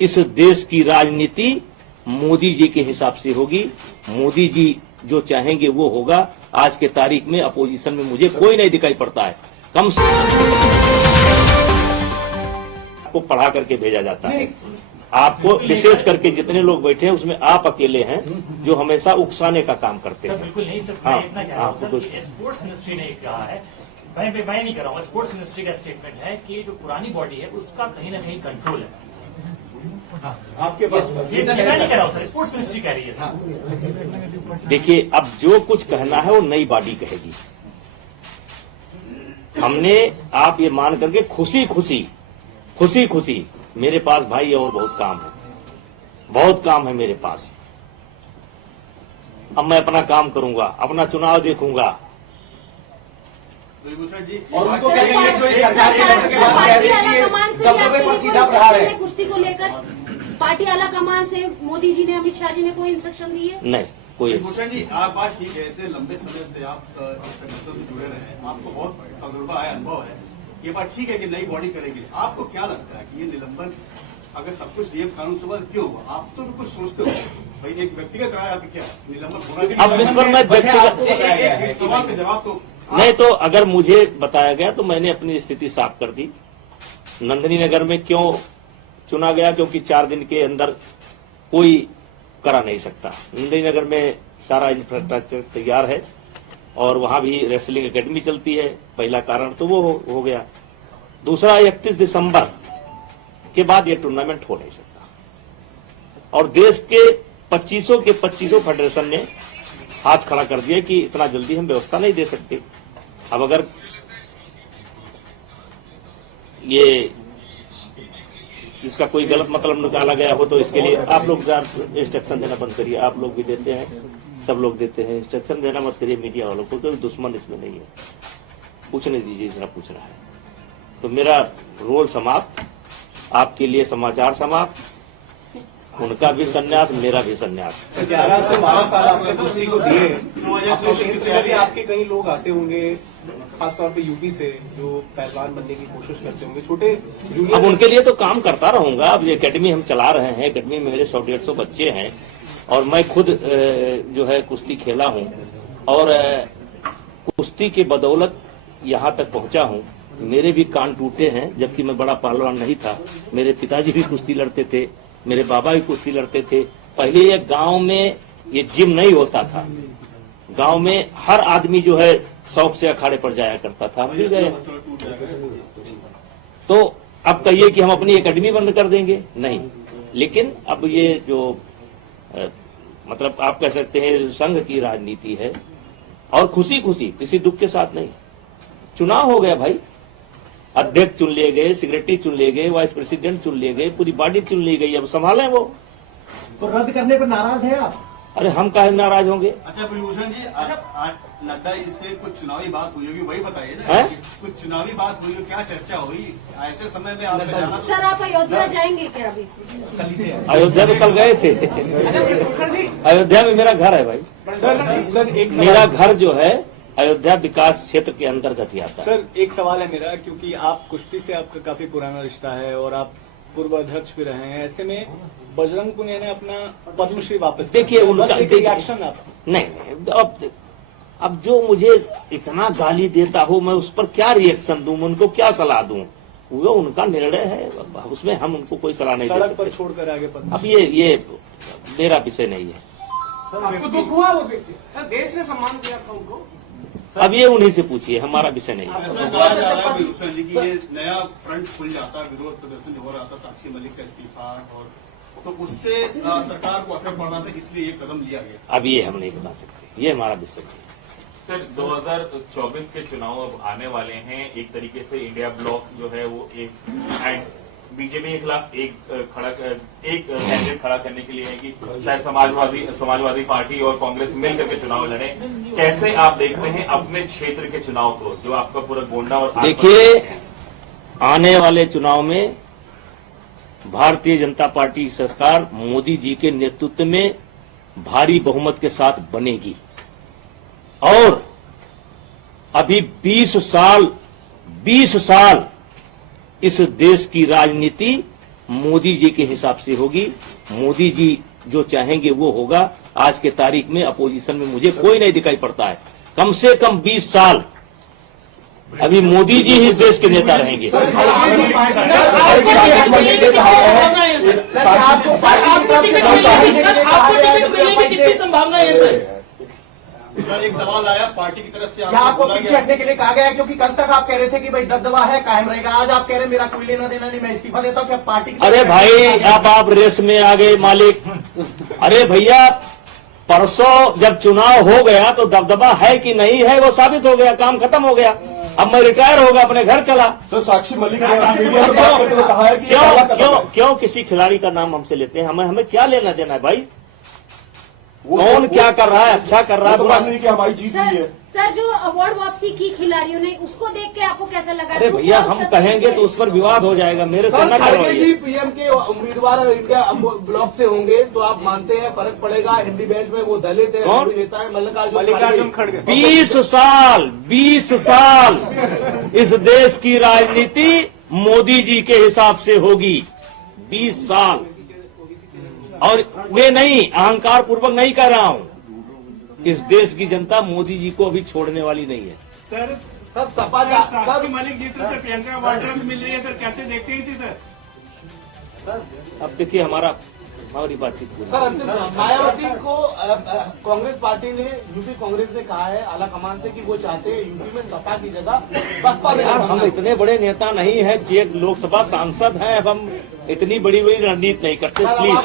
इस देश की राजनीति मोदी जी के हिसाब से होगी। मोदी जी जो चाहेंगे वो होगा। आज के तारीख में अपोजिशन में मुझे कोई नहीं दिखाई पड़ता है। कम से आपको पढ़ा करके भेजा जाता है। आपको विशेष करके जितने लोग बैठे हैं उसमें आप अकेले हैं जो हमेशा उकसाने का काम करते हैं। बिल्कुल नहीं सर, मैं इतना कह रहा हूं सर कि स्पोर्ट्स मिनिस्ट्री ने कहा है, मैं नहीं कर रहा हूँ, स्पोर्ट्स मिनिस्ट्री का स्टेटमेंट है कि जो पुरानी बॉडी है उसका कहीं ना कहीं कंट्रोल है। आपके पास ये मैं नहीं कर रहा हूँ सर, स्पोर्ट्स मिनिस्ट्री कह रही है सर। देखिए, अब जो कुछ कहना है वो नई बॉडी कहेगी। हमने आप ये मान करके खुशी खुशी मेरे पास भाई और बहुत काम है मेरे पास। अब मैं अपना काम करूंगा, अपना चुनाव देखूंगा। और उनको कहेंगे जो सरकार के गठन के बाद कह रही है दबदबे पर सीधा प्रहार है। कुश्ती को लेकर पार्टी आला कमान से मोदी जी ने, अमित शाह जी ने कोई इंस्ट्रक्शन दी है? नहीं, कोई। भूषण जी, आप बात ठीक है, इतने लंबे समय से आप संगठन से जुड़े रहे हैं, आपको बहुत तजुर्बा है, अनुभव है। ये बात ठीक है कि नई बॉडी करेगी। आपको क्या लगता है कि ये निलंबन अगर सब कुछ नियम कानून से क्यों हुआ? आप तो कुछ सोचते हो भाई, एक व्यक्तिगत राय आपकी क्या निलंबन होना? अब इस पर मैं व्यक्तिगत सवाल का जवाब तो नहीं, तो अगर मुझे बताया गया तो मैंने अपनी स्थिति साफ कर दी। नंदिनी नगर में क्यों चुना गया? क्योंकि 4 दिन के अंदर कोई करा नहीं सकता। नंदिनी नगर में सारा इंफ्रास्ट्रक्चर तैयार है और वहां भी रेसलिंग एकेडमी चलती है। पहला कारण तो वो हो गया। दूसरा, 31 दिसंबर के बाद ये टूर्नामेंट हो नहीं सकता और देश के 25 फेडरेशन ने हाथ खड़ा कर दिया कि इतना जल्दी हम व्यवस्था नहीं दे सकते। अब अगर ये इसका कोई गलत मतलब निकाला गया हो तो इसके लिए आप लोग इंस्ट्रक्शन देना बंद करिए। आप लोग भी देते हैं, सब लोग देते हैं, इंस्ट्रक्शन देना मत करिए मीडिया वालों को। कोई दुश्मन इसमें नहीं है, पूछने दीजिए जितना पूछ रहा है। तो मेरा रोल समाप्त, आपके लिए समाचार समाप्त, उनका भी संन्यास, मेरा भी संन्यास। 11 से 12 साल आपने कुश्ती को दिए, आपके कई लोग आते होंगे खासतौर पे यूपी से जो पहलवान बनने की कोशिश करते होंगे, छोटे अब उनके लिए तो काम करता रहूंगा। अब ये एकेडमी हम चला रहे हैं, एकेडमी में मेरे 100-150 बच्चे हैं और मैं खुद जो है कुश्ती खेला हूं और कुश्ती के बदौलत यहां तक पहुंचा हूं। मेरे भी कान टूटे हैं, जबकि मैं बड़ा पहलवान नहीं था। मेरे पिताजी भी कुश्ती लड़ते थे, मेरे बाबा भी कुश्ती लड़ते थे। पहले ये गांव में ये जिम नहीं होता था, गांव में हर आदमी जो है शौक से अखाड़े पर जाया करता था। हम भी गए। तो अब कहिए कि हम अपनी एकेडमी बंद कर देंगे? नहीं, लेकिन अब ये जो मतलब आप कह सकते हैं संघ की राजनीति है और खुशी किसी दुख के साथ नहीं। चुनाव हो गया भाई, अध्यक्ष चुन लिए गए, सेक्रेटरी चुन लिए गए, वाइस प्रेसिडेंट चुन लिए गए, पूरी बॉडी चुन ली गई। अब संभालें वो। तो रद्द करने पर नाराज है आप? अरे हम काहे नाराज होंगे? अच्छा भूषण जी, नड्डा इससे कुछ चुनावी बात हुई होगी, वही बताइए ना। कुछ चुनावी बात हुई हो, क्या चर्चा हुई ऐसे समय में? आप जाना सर, आप अयोध्या जाएंगे क्या अभी? अयोध्या में कल गए थे। अयोध्या में मेरा घर है भाई। सर मेरा घर जो है अयोध्या विकास क्षेत्र के अंतर्गत ही आता है। सर, एक सवाल है मेरा, क्योंकि आप कुश्ती से आपका काफी पुराना रिश्ता है और आप पूर्व अध्यक्ष भी रहे हैं। ऐसे में बजरंग पुनिया ने अपना पद्मश्री वापस, देखिए उनका रिएक्शन आप नहीं। अब जो मुझे इतना गाली देता हो, मैं उस पर क्या रिएक्शन दूं, उनको क्या सलाह दूं? वो उनका निर्णय है, उसमें हम उनको कोई सलाह नहीं दे सड़क सकते। पर छोड़कर आगे अब ये मेरा विषय नहीं है। आपको दुख हुआ? वो देश ने सम्मान दिया था उनको। अब ये उन्हीं से पूछिए, हमारा विषय नहीं है। ऐसा कहा जा रहा है भूषण जी कि ये नया फ्रंट खुल जाता, विरोध प्रदर्शन हो रहा था, साक्षी मलिक का इस्तीफा, और तो उससे सरकार को असर पड़ रहा था, इसलिए ये कदम लिया गया। अब ये हम नहीं बता सकते, ये हमारा विषय नहीं है। सर, 2024 के चुनाव अब आने वाले हैं। एक तरीके से इंडिया ब्लॉक जो है वो एक बीजेपी के खिलाफ एक कैंडिडेट खड़ा करने के लिए है कि शायद समाजवादी पार्टी और कांग्रेस मिलकर के चुनाव लड़े। कैसे आप देखते हैं अपने क्षेत्र के चुनाव को, जो आपका पूरा गोंडा और देखिए, आने वाले चुनाव में भारतीय जनता पार्टी की सरकार मोदी जी के नेतृत्व में भारी बहुमत के साथ बनेगी और अभी 20 साल इस देश की राजनीति मोदी जी के हिसाब से होगी। मोदी जी जो चाहेंगे वो होगा। आज के तारीख में अपोजिशन में मुझे कोई नहीं दिखाई पड़ता है। कम से कम 20 साल अभी मोदी जी ही इस देश के नेता रहेंगे। संभावना है सर एक सवाल आया पार्टी की तरफ से क्या आपको बोला पीछे गया- हटने के लिए कहा गया है? क्योंकि कल तक आप कह रहे थे कि भाई दबदबा है, कायम रहेगा। आज आप कह रहे हैं मेरा कोई लेना देना नहीं, मैं इस्तीफा देता हूँ। क्या पार्टी की अरे भाई अब आप रेस में आ गए मालिक। अरे भैया परसों जब चुनाव हो गया तो दबदबा है कि नहीं है वो साबित हो गया, काम खत्म हो गया। अब मैं रिटायर होगा, अपने घर चला। सर साक्षी मलिक ने मीडिया में बात करते हुए कहा है कि ये काला कदम है। क्यों किसी खिलाड़ी का नाम हमसे लेते हैं? हमें क्या लेना देना है भाई? कौन क्या कर रहा है, अच्छा कर रहा है, तो बुरा? मान लीजिए कि हमारी जीत हुई है। सर जो अवार्ड वापसी की खिलाड़ियों ने, उसको देख के आपको कैसा लगा? अरे भैया हम कहेंगे तो उस पर विवाद हो जाएगा, मेरे से न करवाइए। पीएम के उम्मीदवार इंडिया ब्लॉक से होंगे तो आप मानते हैं फर्क पड़ेगा? हिंदी बेंच में वो दलित है, कौन? नेता है मल्लिकार्जुन खड़गे। 20 साल इस देश की राजनीति मोदी जी के हिसाब से होगी। 20 साल। और वे नहीं, अहंकार पूर्वक नहीं कह रहा हूं। इस देश की जनता मोदी जी को अभी छोड़ने वाली नहीं है। सर सपा साक्षी मलिक जी से प्रियंका वाड्रा से मिल रही है सर, कैसे देखते हैं इसे सर? अब देखिए हमारी बातचीत पूरी। सर अंतिम मायावती को कांग्रेस पार्टी ने, यूपी कांग्रेस ने कहा है आला कमान से कि वो चाहते हैं यूपी में सपा की जगह बसपा में। यार हम इतने बड़े नेता नहीं है कि एक लोकसभा सांसद हैं, अब हम इतनी बड़ी रणनीति नहीं करते। प्लीज।